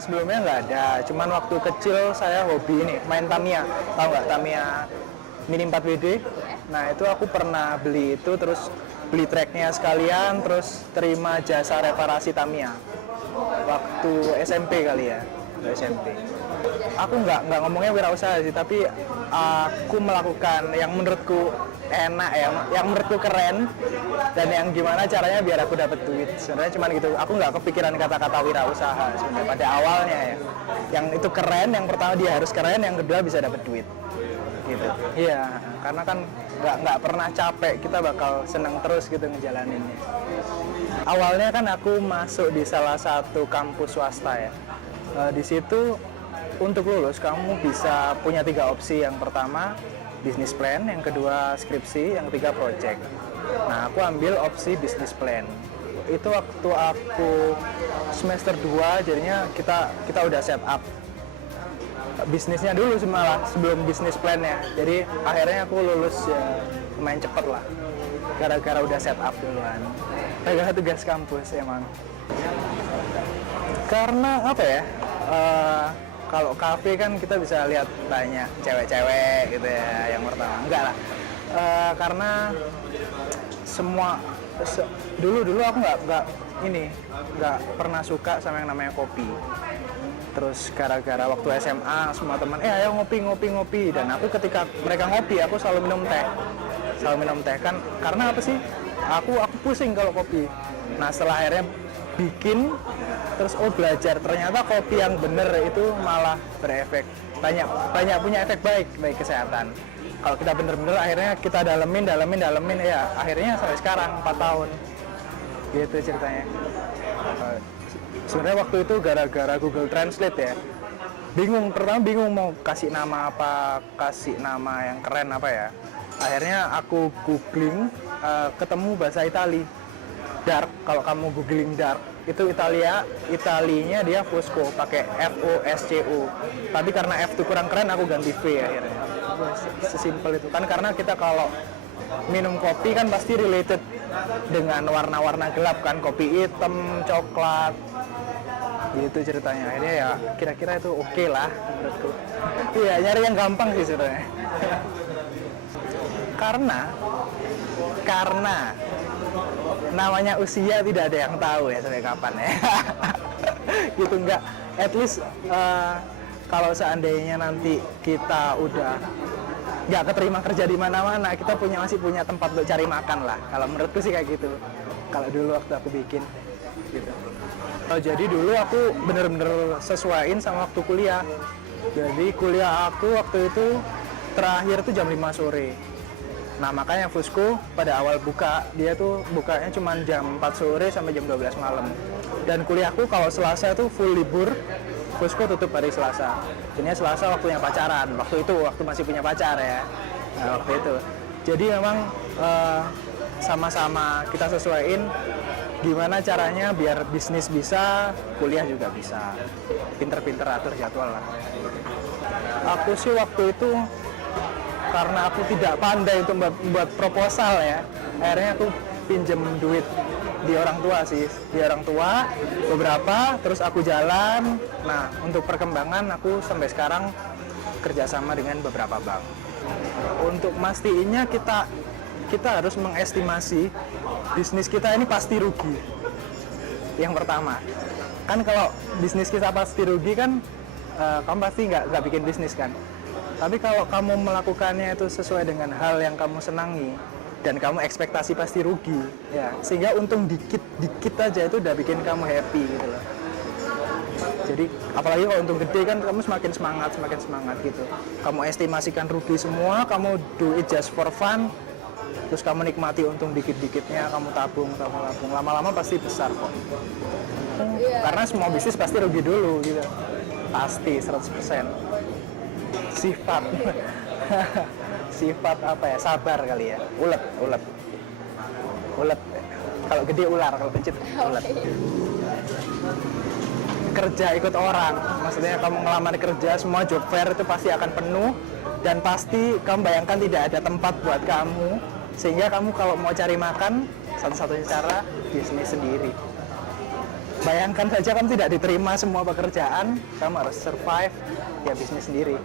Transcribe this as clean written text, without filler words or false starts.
sebelumnya nggak ada, cuman waktu kecil saya hobi ini main Tamiya, tahu nggak Tamiya Mini 4WD? Nah itu aku pernah beli itu, terus beli tracknya sekalian, terus terima jasa reparasi Tamiya waktu SMP kali ya, waktu SMP. Aku nggak ngomongnya wirausaha sih, tapi aku melakukan yang menurutku enak ya, yang menurutku keren, dan yang gimana caranya biar aku dapat duit. Sebenarnya cuman gitu, aku nggak kepikiran kata-kata wirausaha sebenarnya pada awalnya ya. Yang itu keren, yang pertama dia harus keren, yang kedua bisa dapat duit gitu. Iya, karena kan nggak pernah capek, kita bakal senang terus gitu ngejalaninnya. Awalnya kan aku masuk di salah satu kampus swasta ya. Di situ untuk lulus kamu bisa punya 3 opsi. Yang pertama bisnis plan, yang kedua skripsi, yang ketiga project. Nah aku ambil opsi bisnis plan. Itu waktu aku semester 2, jadinya kita udah set up bisnisnya dulu malah sebelum bisnis plan-nya. Jadi akhirnya aku lulus ya lumayan cepet lah, gara-gara udah set up duluan, gara-gara tugas kampus emang. Karena apa ya, kalau kafe kan kita bisa lihat banyak cewek-cewek gitu ya, yang pertama. Enggak lah, karena semua dulu aku nggak pernah suka sama yang namanya kopi. Terus gara-gara waktu SMA semua teman ayo ngopi, dan aku ketika mereka ngopi aku selalu minum teh kan, karena apa sih, aku pusing kalau kopi. Nah setelah akhirnya bikin, terus belajar, ternyata kopi yang bener itu malah berefek banyak punya efek baik kesehatan. Kalau kita bener-bener akhirnya kita dalemin ya, akhirnya sampai sekarang 4 tahun gitu ceritanya. Sebenarnya waktu itu gara-gara Google Translate ya, pertama bingung mau kasih nama apa, kasih nama yang keren apa ya. Akhirnya aku googling, ketemu bahasa Itali, dark. Kalau kamu googling dark itu Italinya dia Fosco, pakai FOSCO. Tapi karena F itu kurang keren, aku ganti V akhirnya. Sesimpel itu kan, karena kita kalau minum kopi kan pasti related dengan warna-warna gelap kan, kopi hitam, coklat gitu ceritanya. Akhirnya ya kira-kira itu oke lah menurutku. Iya, nyari yang gampang sih sebenarnya. karena namanya usia tidak ada yang tahu ya sampai kapan ya. Gitu, enggak, at least kalau seandainya nanti kita udah nggak keterima kerja di mana-mana, kita masih punya tempat untuk cari makan lah. Kalau menurutku sih kayak gitu. Kalau dulu waktu aku bikin gitu. Jadi dulu aku bener-bener sesuaiin sama waktu kuliah. Jadi kuliah aku waktu itu terakhir tuh jam 5 sore. Nah makanya Fusco pada awal buka, dia tuh bukanya cuma jam 4 sore sampai jam 12 malam. Dan kuliahku kalau Selasa itu full libur, Fusco tutup hari Selasa. Jadinya Selasa waktunya pacaran, waktu masih punya pacar ya. Nah, waktu itu. Jadi memang sama-sama kita sesuaiin gimana caranya biar bisnis bisa, kuliah juga bisa. Pinter-pinter atur jadwal lah. Aku sih waktu itu karena aku tidak pandai untuk membuat proposal ya, akhirnya aku pinjem duit di orang tua sih, beberapa, terus aku jalan. Nah untuk perkembangan aku sampai sekarang kerjasama dengan beberapa bank. Untuk mastiinnya kita harus mengestimasi bisnis kita ini pasti rugi. Yang pertama kan, kalau bisnis kita pasti rugi kan, kamu pasti nggak bikin bisnis kan. Tapi kalau kamu melakukannya itu sesuai dengan hal yang kamu senangi dan kamu ekspektasi pasti rugi ya, sehingga untung dikit aja itu udah bikin kamu happy gitu loh. Jadi apalagi kalau untung gede kan, kamu semakin semangat gitu. Kamu estimasikan rugi semua, kamu do it just for fun, terus kamu nikmati untung dikit-dikitnya, kamu tabung, lama-lama pasti besar kok. Karena semua bisnis pasti rugi dulu gitu, pasti 100%. Sifat apa ya, sabar kali ya, ulet. Kalau gede ular, kalau kecil ulet. Kerja ikut orang, maksudnya kamu ngelamar kerja, semua job fair itu pasti akan penuh, dan pasti kamu bayangkan tidak ada tempat buat kamu, sehingga kamu kalau mau cari makan, satu-satunya cara bisnis sendiri. bayangkan saja kamu tidak diterima semua pekerjaan, kamu harus survive ya bisnis sendiri.